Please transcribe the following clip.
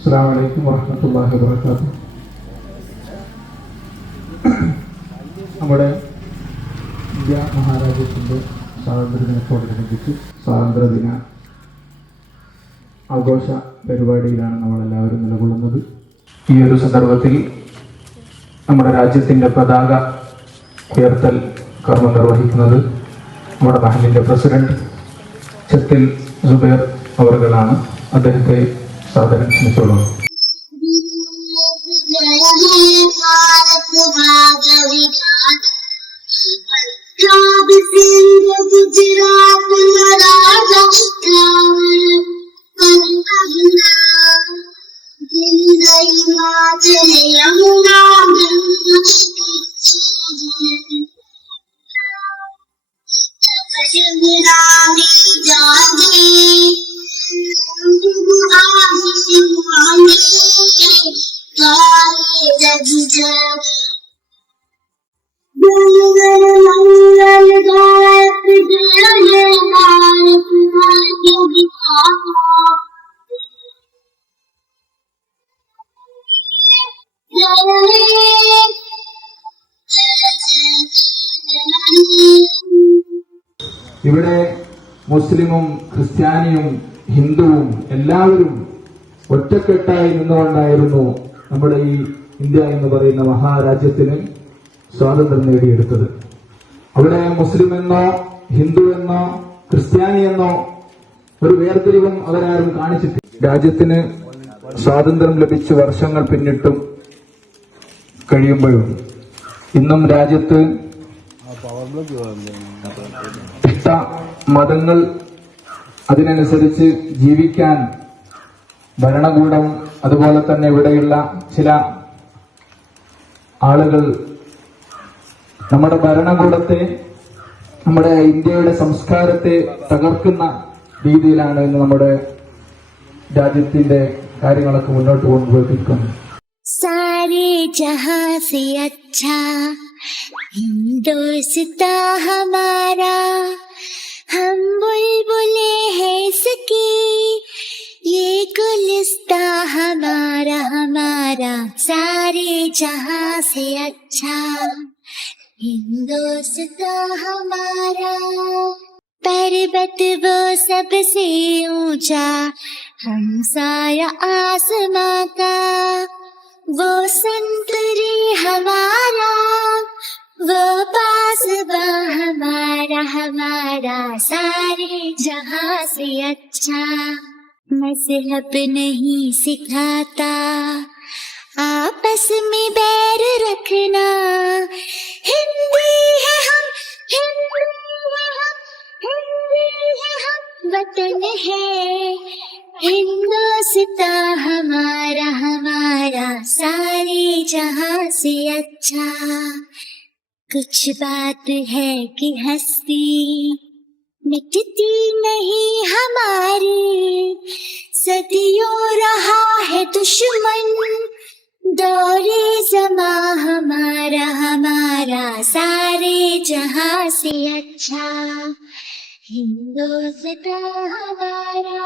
അസ്സലാമു അലൈക്കും വറഹ്മത്തുള്ളാഹി വബറകാതുഹു. നമ്മുടെ ഇന്ത്യ മഹാരാജ്യത്തിൻ്റെ സ്വാതന്ത്ര്യദിനത്തോടനുബന്ധിച്ച് സ്വാതന്ത്ര്യദിന ആഘോഷ പരിപാടിയിലാണ് നമ്മളെല്ലാവരും നിലകൊള്ളുന്നത്. ഈ ഒരു സന്ദർഭത്തിൽ നമ്മുടെ രാജ്യത്തിൻ്റെ പതാക ഉയർത്തൽ കർമ്മം നിർവഹിക്കുന്നത് നമ്മുടെ മഹലിൻ്റെ പ്രസിഡന്റ് ചെത്തിൽ സുബൈർ അവറുകളാണ്. അദ്ദേഹത്തെ സാദരം ക്ഷണിച്ചോളൂ. ഇവിടെ മുസ്ലിമും ക്രിസ്ത്യാനിയും ഹിന്ദുവും എല്ലാവരും ഒറ്റക്കെട്ടായി നിന്നുകൊണ്ടായിരുന്നു നമ്മുടെ ഈ ഇന്ത്യ എന്ന് പറയുന്ന മഹാരാജ്യത്തിന് സ്വാതന്ത്ര്യം നേടിയെടുത്തത്. അവിടെ മുസ്ലിം എന്നോ ഹിന്ദു എന്നോ ക്രിസ്ത്യാനി എന്നോ ഒരു വേർതിരിവും അവരാരും കാണിച്ചിട്ടില്ല. രാജ്യത്തിന് സ്വാതന്ത്ര്യം ലഭിച്ച് വർഷങ്ങൾ പിന്നിട്ടും കഴിയുമ്പോഴും ഇന്നും രാജ്യത്ത് ഇഷ്ട മതങ്ങൾ അതിനനുസരിച്ച് ജീവിക്കാൻ ഭരണകൂടം അതുപോലെ തന്നെ ഇവിടെയുള്ള ചില ആളുകൾ നമ്മുടെ ഭരണകൂടത്തെ നമ്മുടെ ഇന്ത്യയുടെ സംസ്കാരത്തെ തകർക്കുന്ന രീതിയിലാണ് ഇന്ന് നമ്മുടെ രാജ്യത്തിന്റെ കാര്യങ്ങളൊക്കെ മുന്നോട്ട് കൊണ്ടുപോയിരിക്കുന്നത്. सारे जहां से अच्छा हिंदुस्तां हमारा, हम बुलबुले हैं इसकी, ये गुलिस्तां हमारा हमारा. सारे जहां से अच्छा हिंदुस्तां हमारा. पर्वत वो सबसे ऊंचा हमसाया आसमां का, वो संतरी हमारा, वो पासबा हमारा हमारा. सारे जहां से अच्छा मज़हब नहीं सिखाता आपस में बैर रखना. हिंदी है हम, हिंदी है हम, हिंदी है हम, वतन है हिंदुस्तां हमारा हमारा. सारे जहां से अच्छा कुछ बात है कि हस्ती मिटती नहीं हमारी, सदियों रहा है दुश्मन दौरे ज़मां हमारा हमारा. सारे जहां से अच्छा हिंदुस्तां हमारा.